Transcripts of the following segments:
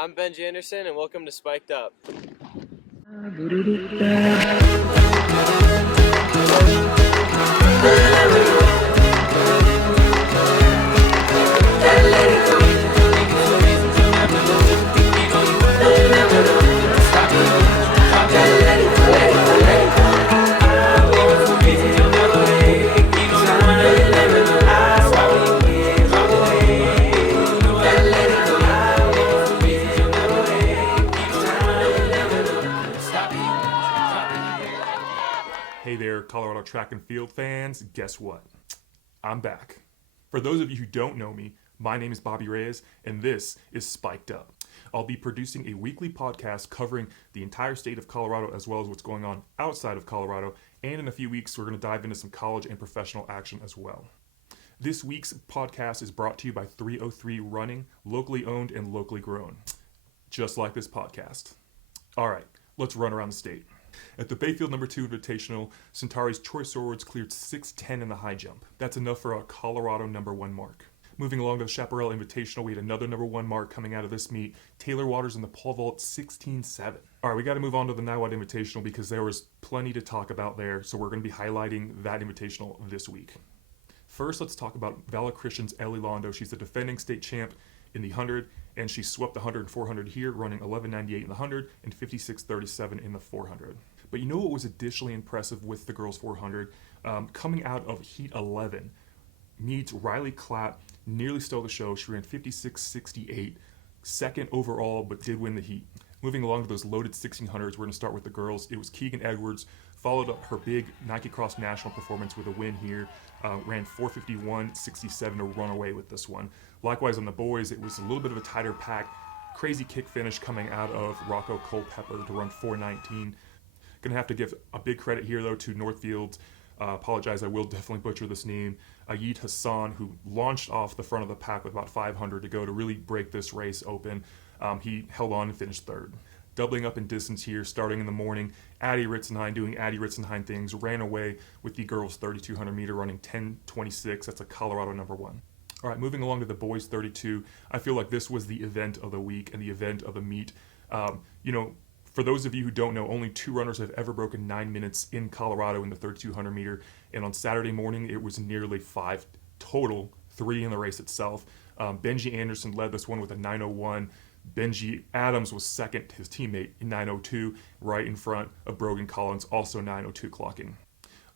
I'm Benji Anderson, and welcome to Spiked Up. Hey there, Colorado track and field fans. Guess what? I'm back. For those of you who don't know me, my name is Bobby Reyes, and this is Spiked Up. I'll be producing a weekly podcast covering the entire state of Colorado as well as what's going on outside of Colorado, and in a few weeks we're going to dive into some college and professional action as well. This week's podcast is brought to you by 303 Running, locally owned and locally grown. Just like this podcast. All right, let's run around the state. At the Bayfield No. 2 Invitational, Centauri's Troy Swords cleared 6:10 in the high jump. That's enough for a Colorado No. 1 mark. Moving along to the Chaparral Invitational, we had another No. 1 mark coming out of this meet. Taylor Waters in the pole vault, 16:7. All right, we got to move on to the Niwot Invitational because there was plenty to talk about there, so we're going to be highlighting that Invitational this week. First, let's talk about Valor Christian's Ellie Londo. She's the defending state champ in the 100, and she swept the 100 and 400 here, running 11:98 in the 100 and 56:37 in the 400. But you know what was additionally impressive with the girls 400? Coming out of Heat 11, meets Riley Clapp, nearly stole the show. She ran 56:68, second overall, but did win the heat. Moving along to those loaded 1600s, we're going to start with the girls. It was Keegan Edwards, followed up her big Nike Cross National performance with a win here. Ran 4:51.67 to run away with this one. Likewise on the boys, it was a little bit of a tighter pack. Crazy kick finish coming out of Rocco Culpepper to run 4:19. Going to have to give a big credit here, though, to Northfield's. Apologize, I will definitely butcher this name. Ayid Hassan, who launched off the front of the pack with about 500 to go to really break this race open. He held on and finished third. Doubling up in distance here, starting in the morning, Addie Ritzenheim doing Addie Ritzenheim things, ran away with the girls' 3,200 meter running 10:26. That's a Colorado No. 1. All right, moving along to the boys' 32. I feel like this was the event of the week and the event of the meet. For those of you who don't know, only 2 runners have ever broken 9 minutes in Colorado in the 3,200 meter. And on Saturday morning, it was nearly 5 total, 3 in the race itself. Benji Anderson led this one with a 9:01. Benji Adams was second, his teammate, in 9:02, right in front of Brogan Collins, also 9:02 clocking.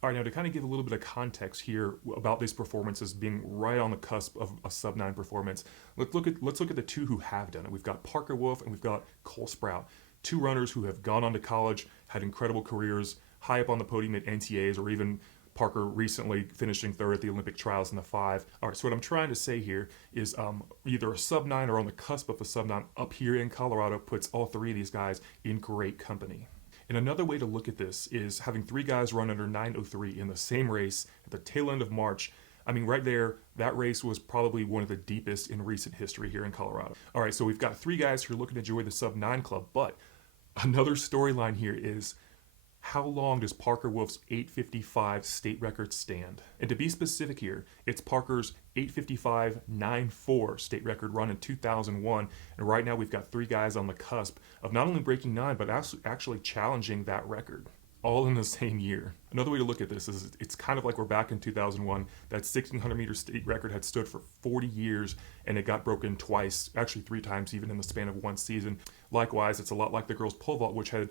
All right, now to kind of give a little bit of context here about these performances being right on the cusp of a sub-9 performance, let's look at the 2 who have done it. We've got Parker Wolf and we've got Cole Sprout. 2 runners who have gone on to college, had incredible careers, high up on the podium at NTAs, or even Parker recently finishing third at the Olympic trials in the 5. All right, so what I'm trying to say here is either a sub-9 or on the cusp of a sub-9 up here in Colorado puts all 3 of these guys in great company. And another way to look at this is having 3 guys run under 9:03 in the same race at the tail end of March. I mean, right there, that race was probably one of the deepest in recent history here in Colorado. All right, so we've got 3 guys who are looking to join the sub-9 club, but another storyline here is how long does Parker Wolf's 8:55 state record stand? And to be specific here, it's Parker's 8:55.94 state record run in 2001. And right now we've got 3 guys on the cusp of not only breaking 9, but actually challenging that record, all in the same year. Another way to look at this is it's kind of like we're back in 2001. That 1,600 meter state record had stood for 40 years and it got broken twice, actually 3 times even in the span of one season. Likewise, it's a lot like the girls' pole vault, which had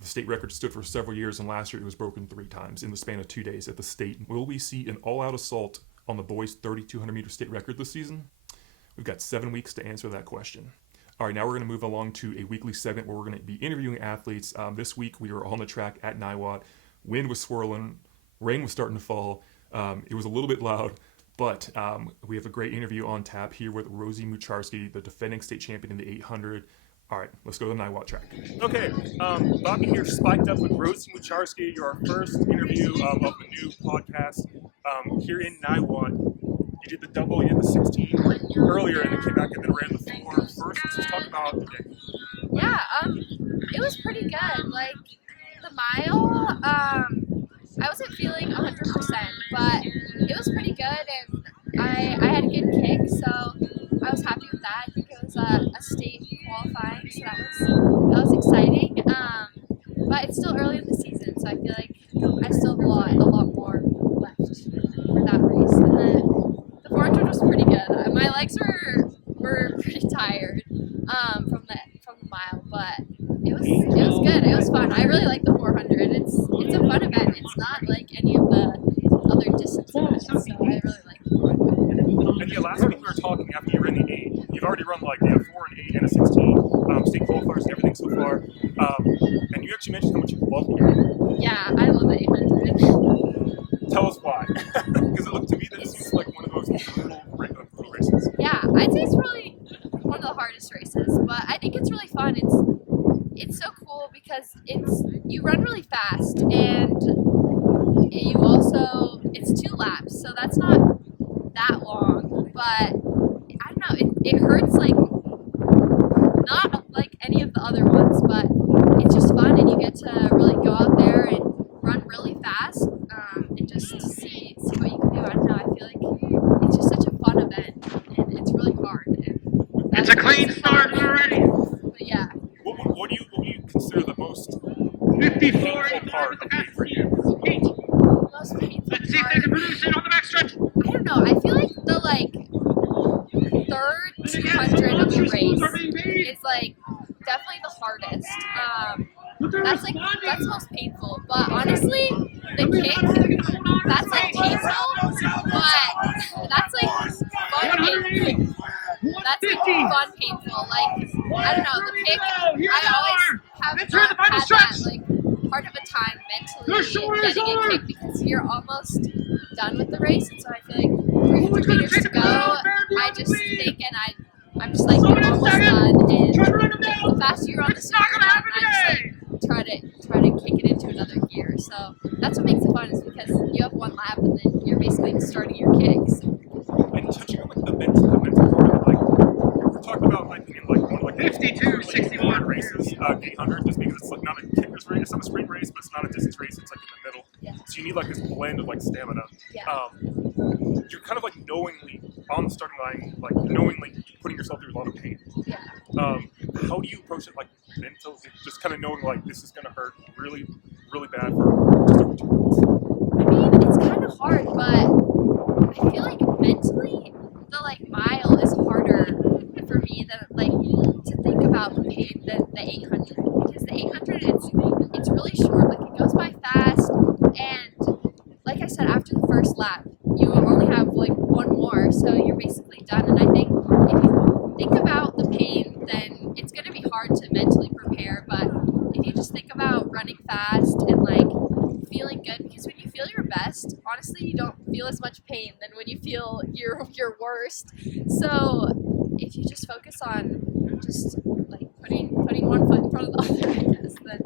the state record stood for several years, and last year it was broken 3 times in the span of 2 days at the state. Will we see an all-out assault on the boys' 3,200 meter state record this season? We've got 7 weeks to answer that question. All right, now we're going to move along to a weekly segment where we're going to be interviewing athletes. This week we were on the track at Niwot. Wind was swirling, rain was starting to fall. It was a little bit loud, but we have a great interview on tap here with Rosie Mucharski, the defending state champion in the 800. All right, let's go to the Niwot track. Okay, Bobby here, Spiked Up with Rosie Mucharski. You're our first interview of the new podcast here in Niwot. You did the double, you did the 16 earlier, and then came back and then ran the 4. First, let's just talk about the day. Yeah, it was pretty good. Like, the mile, I wasn't feeling 100%, but it was pretty good, and I had a good kick, so I was happy with that. I think it was a state qualifying, so that was exciting. But it's still early in the season, so I feel like I still have a lot more left for that race. And then the 400 was pretty good. My legs were pretty tired from the mile, but it was good. It was fun. I really like the 400. It's a fun event. It's not like any of the other distance events, so I really like the 400. And yeah, last week we were talking after you ran the 8. You've already run like 4 and 8 and a 16, state qualifiers and everything so far. And you actually mentioned how much you love the 8. Yeah, I love the 800. Tell us why. Because it looked to me that it seems like one of those brutal races. Yeah, I'd say it's really one of the hardest races, but I think it's really fun. It's so cool because you run really fast, and you also it's 2 laps, so that's not that long. But I don't know, it hurts like not like any of the other ones, but it's just fun, and you get to really go out there and run really fast, and just see what you can do. I don't know, I feel like it's just such a fun event, and it's really hard. And it's a clean start already. But yeah. What do you consider the most 54 painful part of the 8 for you? Most painful Let's see if part. they can produce it on the backstretch. I don't know. I feel like the third 200 of the race is like definitely the hardest. That's most painful. But honestly, the kick, that's like painful, but that's like fun painful. That's like fun painful. Like, I don't know, the kick, I always have not had that like part of a time mentally getting a kick because you're almost done with the race, and so I feel like 300 meters to go, I just think, and I'm just like, I'm almost done, and the faster you're on the super run, I just like try to kick it into another gear. So that's what makes it fun, is because you have 1 lap and then you're basically starting your kicks. And touching on like the mental part of it, like we're talking about like in like one of like 52, 61 races, 800, just because it's like not a kicker's race, it's not a sprint race, but it's not a distance race, it's like in the middle. Yeah. So you need like this blend of like stamina. Yeah. You're kind of like knowingly on the starting line, like knowingly putting yourself through a lot of pain. Yeah. How do you approach it, like mentally, just kind of knowing like this is gonna hurt really, really bad for just over 2 minutes? I mean, it's kind of hard, but I feel like mentally, the like mile is harder for me than like to think about the pain than the 800, because the 800 it's really short. Like, it goes by fast, and like I said, after the first lap, you only have like 1 more, so you're basically done. And I think if you think about the pain, then it's gonna be hard to mentally prepare. But if you just think about running fast and like feeling good, because when you feel your best, honestly, you don't feel as much pain than when you feel your worst. So if you just focus on just like putting 1 foot in front of the other, I guess, then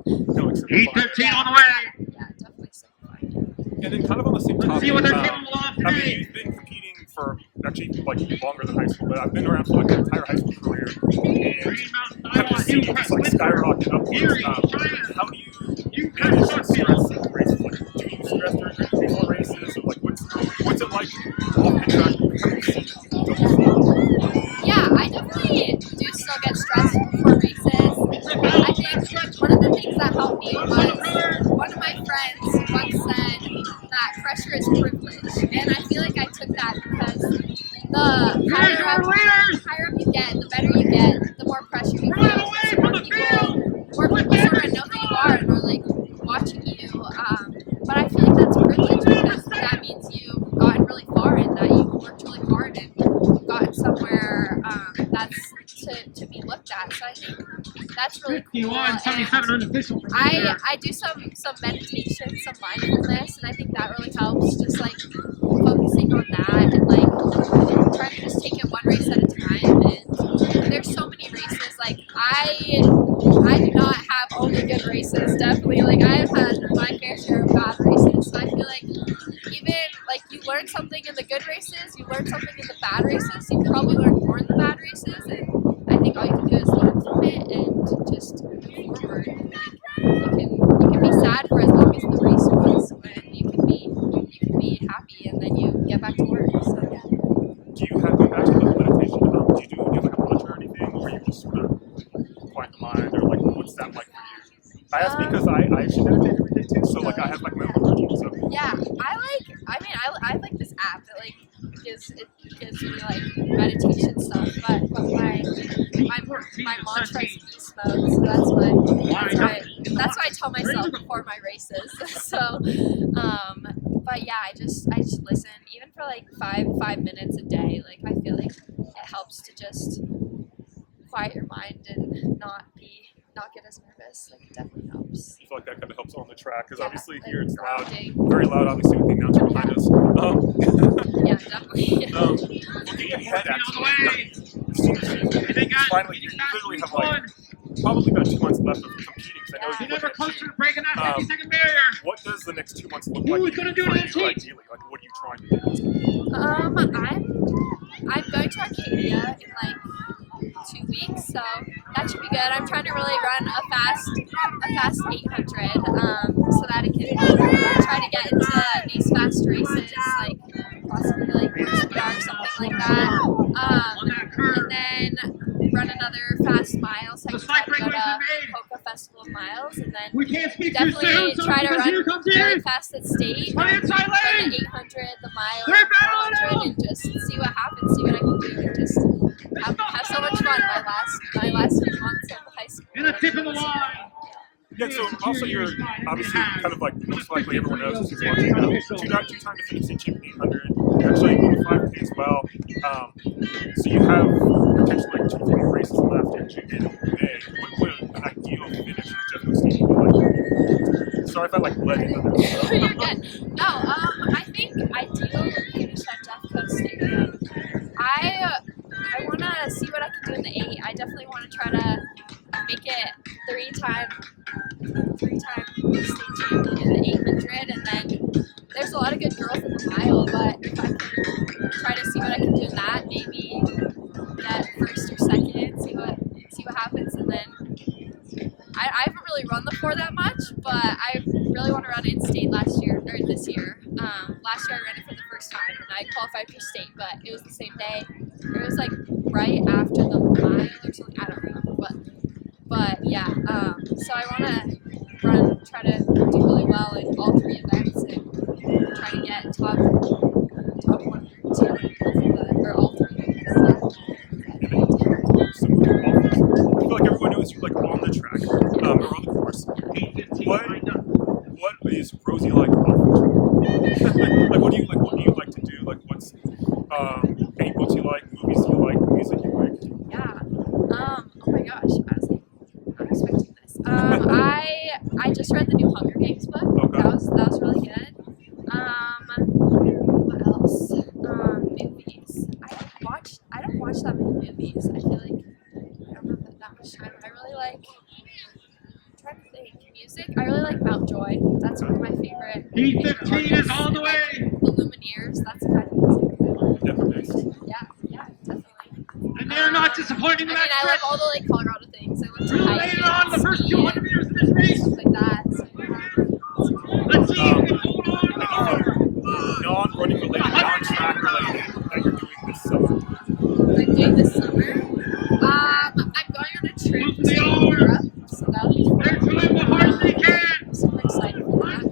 Heat 13 on the way. yeah, definitely simplifying. And then kind of on the same Let's topic, see what they're capable of I today. mean, you've been competing for actually like longer than high school, but I've been around for like an entire high school career, and Green Mountain, kind of Iowa, seen this Impress, like Winter, skyrocket upwards. Erie, How do you manage the stress of races? Like, do you stress during before races, or like what's it like off the track? Yeah, I definitely do still get stressed before races. I think one of the things that helped me was one of my friends once said that pressure is privilege, and I feel like I took that because the higher up you get, the better you get, the more pressure you feel. More people sort of know who you are and are like watching you. But I feel like that's privilege because that means you've gotten really far and that you've worked really hard and gotten somewhere that's to be looked at. So I think that's really cool. 51-77 unofficial. I do some meditation, some mindfulness, and I think that really helps. Just like focusing on that and like trying to just take it 1 race at a time. And there's so many races. Like I do not have only good races. Definitely, like I have had my fair share of bad races. So I feel like even like you learn something in the good races, you learn something in the bad races. You probably learn more in the bad races, and I think all you can do is learn from it and just move forward. You can be sad for as long as the race was, when you can be happy, and then you get back to work. So yeah. Do you have, going back to the meditation, do you do like a mantra or anything, or you just sort of that like for you? I asked because I actually meditate every day too, so like I have like my own routine. So Yeah, I like this app that like gives me like meditation stuff, but my mantra is beast mode, so that's why I tell myself before my races. So, but yeah, I just listen, even for like five minutes a day. Like I feel like it helps to just quiet your mind and not get as nervous. Like it definitely helps. I feel like that kind of helps on the track because Yeah, obviously like here it's loud, grounding. very loud. Obviously with the announcer behind us. Yeah, definitely. Looking ahead, actually, finally you literally have like probably about 2 months left of competing. So I know He you're never looking close at to cheating. breaking that 50-second barrier. What does the next 2 months look like Who's gonna do for it you in ideally? Like what are you trying to do? I'm going to Arcadia in like 2 weeks, so that should be good. I'm trying to really run a fast 800, so that I can try to get into these fast races, like possibly like Portugal or something like that. And then run another fast mile, so I can try to go to Coca Festival of Miles, and then We can't speak too definitely soon, try to because run here comes really here. fast at state. On the inside Run lane. the 800, the mile, They're battling 400, out. and just see what happens, see what I can do, and just have so much fun my last few months of high school. In a tip of the line. Yeah, so also you're obviously kind of like most likely everyone knows this is watching now. Two-time defending state champion 800. You actually won 5K as well. So you have potentially like 2 more races left in May. What would an ideal finish in Jeff Coast State be like? Sorry if I like led into this. You're good. No, I think ideal finish at Jeff Coast Stadium. I want to see what I can do in the 8. I definitely want to try to make it three-time state champion in the 800, and then there's a lot of good girls in the mile, but if I can try to see what I can do in that, maybe get first or second, see what happens, and then I haven't really run the 4 that much, but I really want to run it in state this year. Last year I ran it for the first time and I qualified for state, but it was the same day. It was like right after the mile or something. I don't remember, but yeah. So I want to try to do really well in all 3 events and try to get top 1 or 2 or all 3 events. So I feel like everyone knows you like on the track or on the course. What is Rosie like off the track? Like what do you like to do? Like what's any books you like, movies you like, music you like? Yeah. Oh my gosh, I was like not expecting this. I just read the new Hunger Games book. Okay. That was really good. What else? Movies. I don't watch that many movies. I feel like I don't have that much time. I really like. I'm trying to think. Music. I really like Mountjoy. That's one of my favorite. E15 is on the way. The Lumineers. That's the kind of music. Definitely. Yeah, definitely. And they're not disappointing I the mean, next I like stretch. all the like Colorado things. I love to Really hike laying on the and first ski 200 meters of this race. stuff like that. So, Let's see if we can hold on. Non-running related, non-track related that you're doing this summer. I'm doing this summer. I'm going on a trip to Europe, so that'll be They're fun. trying the hardest they can. I'm super excited for that.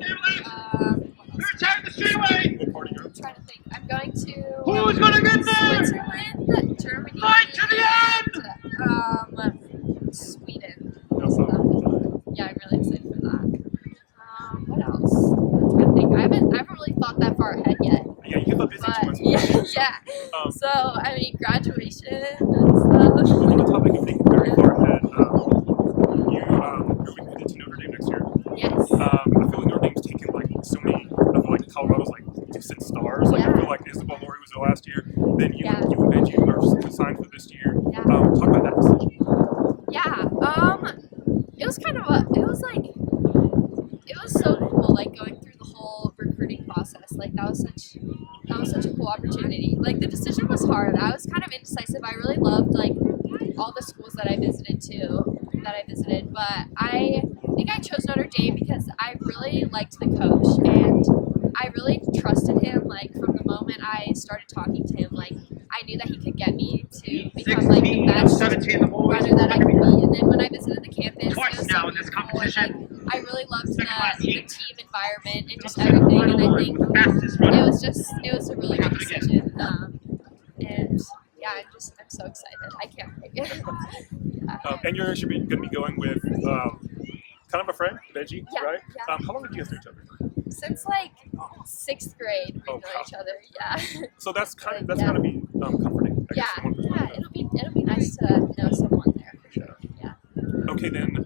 They're attacking the straightway. What part of Europe? I'm trying to think. I'm going to Who's gonna get there? Switzerland, Germany, Fight to the and Sweden. No, So that'll be fun. Yeah, I'm really excited for that. What else? I'm trying to think. I haven't really thought that far ahead yet. Yeah, you have a busy 2 But months. yeah. Um, So I mean, graduation and stuff. On the topic of thinking very far ahead, you're headed to Notre Dame next year. Yes. I feel like Notre Dame's taken like so many of like Colorado's like distant stars. Like I Yeah. feel like Isabel Laurie was there last year. Then you Yeah. and Benji are signed for this year. Yeah. Talk about that decision. Yeah. It was kind of it was so cool, like going through the whole recruiting process. Like that was such a cool opportunity. Like the decision was hard. I was kind of indecisive. I really loved like all the schools that I visited, but I think I chose Notre Dame because I really liked the coach and I really trusted him. Like from the moment I started talking to him, like I knew that he could get me to become like the 16, best 17 the boys. runner that I could be. And then when I visited the campus, it was so in this beautiful. competition. And, I really loved the team environment and just everything. And I think it was a really good decision. And yeah, I'm so excited. I can't wait. Yeah. And you're actually going to be going with kind of a friend, Benji, Yeah, right? yeah. How long have you guys known each other? Since like 6th grade, we know each other. Yeah. So that's kind of Yeah. gotta be comforting. I guess, Yeah, from one yeah. perspective. It'll be nice to know someone there for sure. Yeah. Okay, then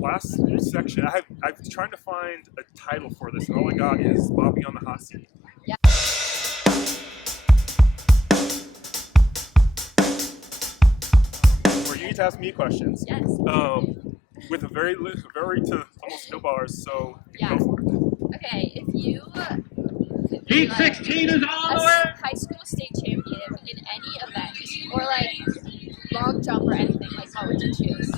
last section. I'm trying to find a title for this, and all I got is Bobby on the hot seat. Yeah. Where you need to ask me questions. Yes. With a very to almost no bars, so Yeah. go for it. Okay, if you could be Heat like 16 is on a the way. high school state champion in any event, or like long jump or anything, like what would you choose?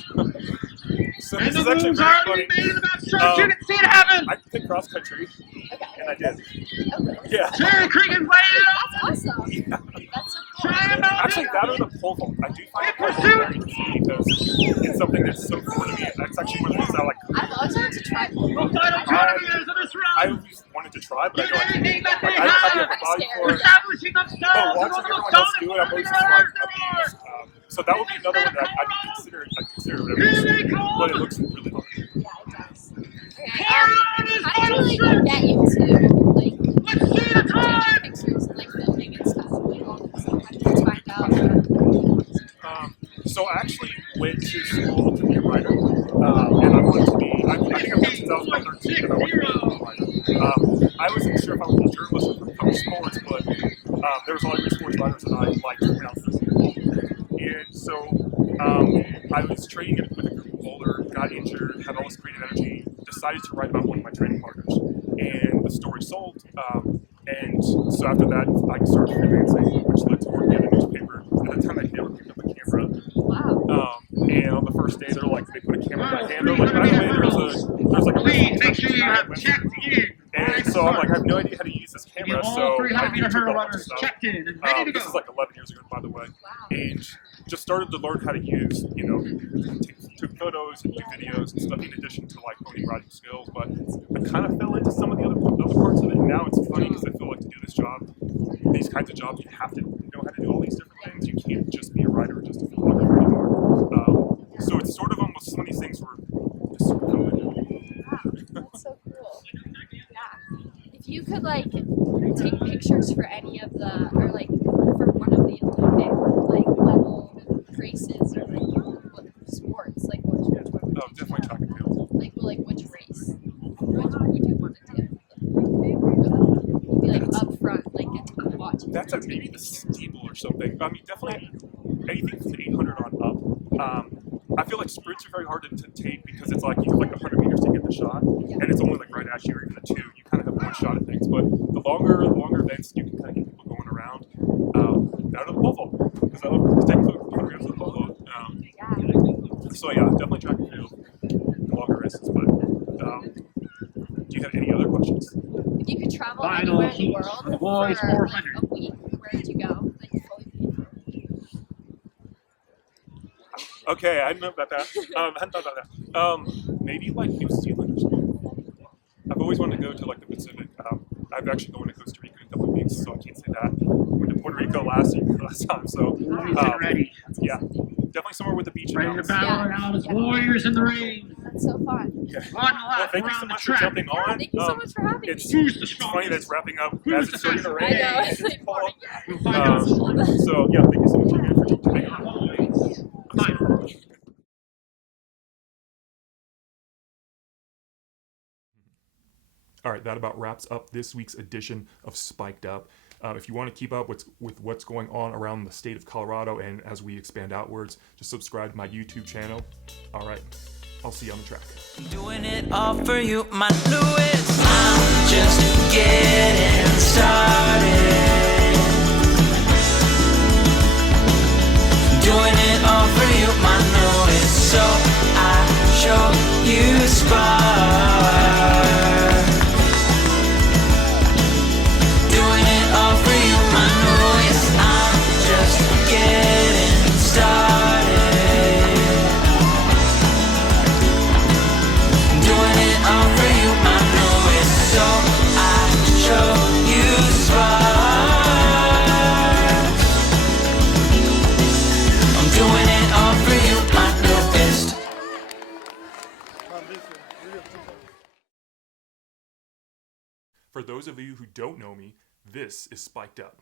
So And this the is actually moves very are funny. already made in the backstretch. You can see it happen. I picked cross country, Okay. and I did. Okay. Yeah. Cherry Creek is That's waiting. awesome. Yeah. That's so cool. Try him out. Actually, that or the pole vault. I do find it Pursuit. very interesting because it's something that's so cool to me. That's actually one of the reasons I like. I've always wanted to try The pole. final 20 meters of this I round. always wanted to try, but I Get don't. anything that they I don't have have. the body for it. Establishing But themselves. watching everyone else do it, I'm always just like amazed. So that would be another one that I'd consider whatever it Here they is. come. But it looks really hard. Yeah, it does. Okay. Here is How did final you stretch. get into like Let's see the time. taking pictures and like filming and stuff? Like all that stuff. How did you find out? So I actually went to school to be a writer, and I wanted to be. I think I went since I was about 13, and I wanted to be a writer. I wasn't sure if I would be a journalist or cover sports, but there was a lot of good sports writers that I liked around school. And so I was training with a group of older, got injured, had all this creative energy, decided to write about one of my training partners, and the story sold. And so after that, I started freelancing, which led to working at a newspaper. At the time, I'd never picked up a camera. Wow. And on the first day, they're like, they put a camera in my hand. They're like, by the way, there's like a Please make sure you have checked in. And so I'm like, I have no idea how to use this camera. Get all So 300 I meter took hurdle all the runners stuff. checked in and ready to This go. is like 11 years ago, by the way. Wow. And just started to learn how to use, took photos and do videos and stuff in addition to like owning writing skills. But I kind of fell into some of the other parts of it. And now it's funny because I feel like to do this job, these kinds of jobs, you have to know how to do all these different things. You can't just be a writer or just a photographer anymore. So it's sort of almost some of these things were just super cool. Wow. That's so cool. Yeah. If you could like take pictures for any of the or like for one of the Olympic like level races or like sports, like which one? Oh, definitely track and field. Like which race? Which one would you want to do? Be like up front, like get to watch it. That's like maybe the steeple or something. I mean, definitely anything from the 800 on up. I feel like sprints are very hard to take because it's like you have like 100 meters to get the shot, and it's only like right at you or even a 2. You kind of have one shot at things. But the longer events, you can kind of get people going around. Out of the pole vault because I love taking photographs of the pole vault. So yeah, definitely track and field, the longer races. But do you have any other questions? If you could travel Final anywhere in the heat world for the boys, for 400. like a week, where would you go? Like fully paid for. Okay, I didn't know about that. I hadn't thought about that. Maybe like New Zealand or something. I've always wanted to go to like the Pacific. I've actually going to Costa Rica in a couple of weeks, so I can't say that. Went to Puerto Rico last time, so Ready. yeah, definitely somewhere with the beach. Ready to and battle it out as warriors in the ring. That's so fun. Yeah. One Well, lap thank you around so the much for track. jumping Yeah, on. thank you so much for having It's, me. Who's the it's funny strongest? that it's wrapping up Who's as the it's starting to fastest? rain. I know, It's it's like cold. morning. We'll find out. So yeah, thank you so much again for jumping on. Fine. All right, that about wraps up this week's edition of Spiked Up. If you want to keep up with what's going on around the state of Colorado and as we expand outwards, just subscribe to my YouTube channel. All right, I'll see you on the track. Doing it all for you, my Lewis. I'm just getting started. Doing it all for you, my Lewis. So I show you spark. Doing it all for you, my Lewis. I'm just getting started. For those of you who don't know me, this is Spiked Up.